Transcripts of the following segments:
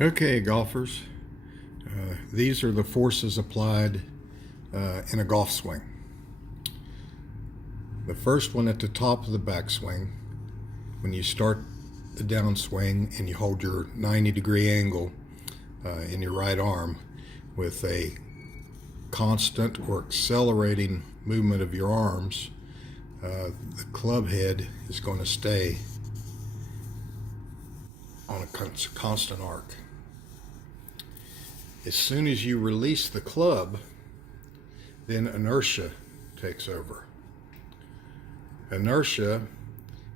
Okay, golfers, these are the forces applied in a golf swing. The first one at the top of the backswing, when you start the downswing and you hold your 90-degree angle in your right arm with a constant or accelerating movement of your arms, the club head is going to stay on a constant arc. As soon as you release the club, then inertia takes over. Inertia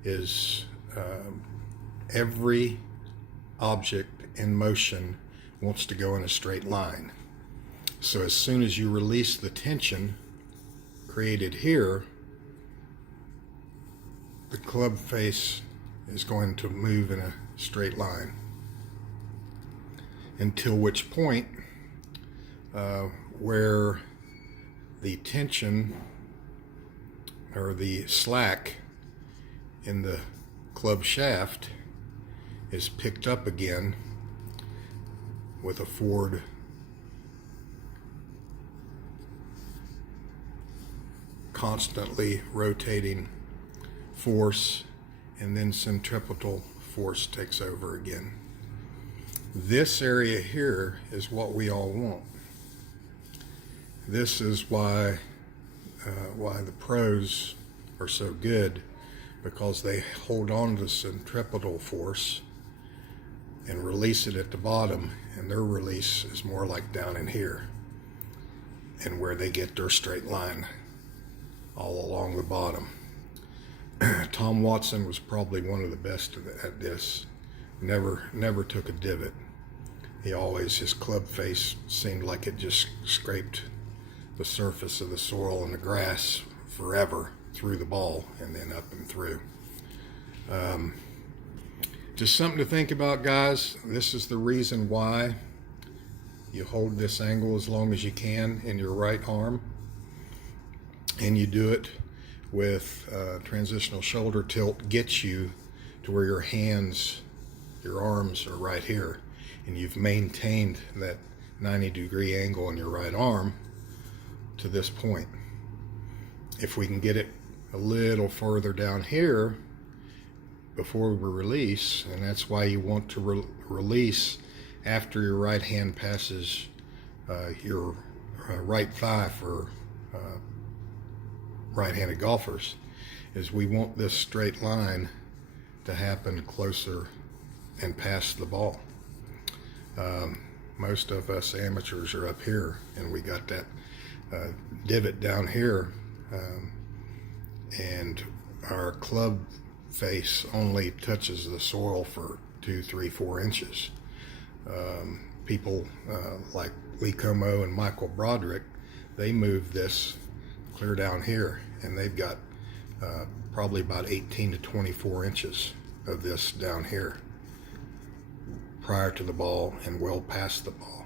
is every object in motion wants to go in a straight line. So as soon as you release the tension created here, the club face is going to move in a straight line, until which point where the tension or the slack in the club shaft is picked up again with a forward constantly rotating force, and then centripetal force takes over again. This area here is what we all want. This is why the pros are so good, because they hold on to centripetal force and release it at the bottom, and their release is more like down in here, and where they get their straight line all along the bottom. Tom Watson was probably one of the best at this. Never took a divot. His club face seemed like it just scraped the surface of the soil and the grass forever through the ball and then up and through. Just something to think about, guys. This is the reason why you hold this angle as long as you can in your right arm, and you do it with transitional shoulder tilt. Gets you to where your arms are right here, and you've maintained that 90-degree angle in your right arm to this point. If we can get it a little further down here before we release, and that's why you want to release after your right hand passes your right thigh for right-handed golfers, is we want this straight line to happen closer and past the ball. Most of us amateurs are up here, and we got that divot down here, and our club face only touches the soil for 2, 3, 4 inches. People like Lee Como and Michael Broderick, they move this clear down here, and they've got probably about 18 to 24 inches of this down here prior to the ball and well past the ball.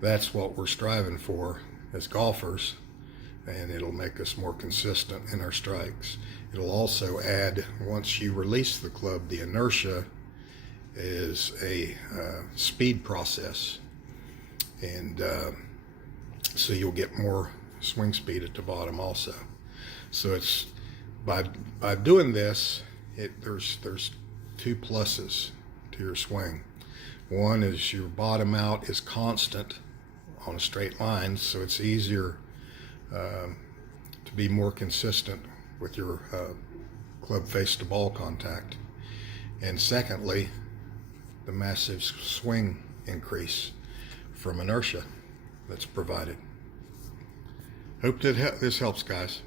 That's what we're striving for as golfers, and it'll make us more consistent in our strikes. It'll also add, once you release the club, the inertia is a speed process, and so you'll get more swing speed at the bottom also. So it's by doing this, there's 2 pluses to your swing. One is your bottom out is constant on a straight line, so it's easier to be more consistent with your club face to ball contact. And secondly, the massive swing increase from inertia that's provided. Hope that this helps, guys.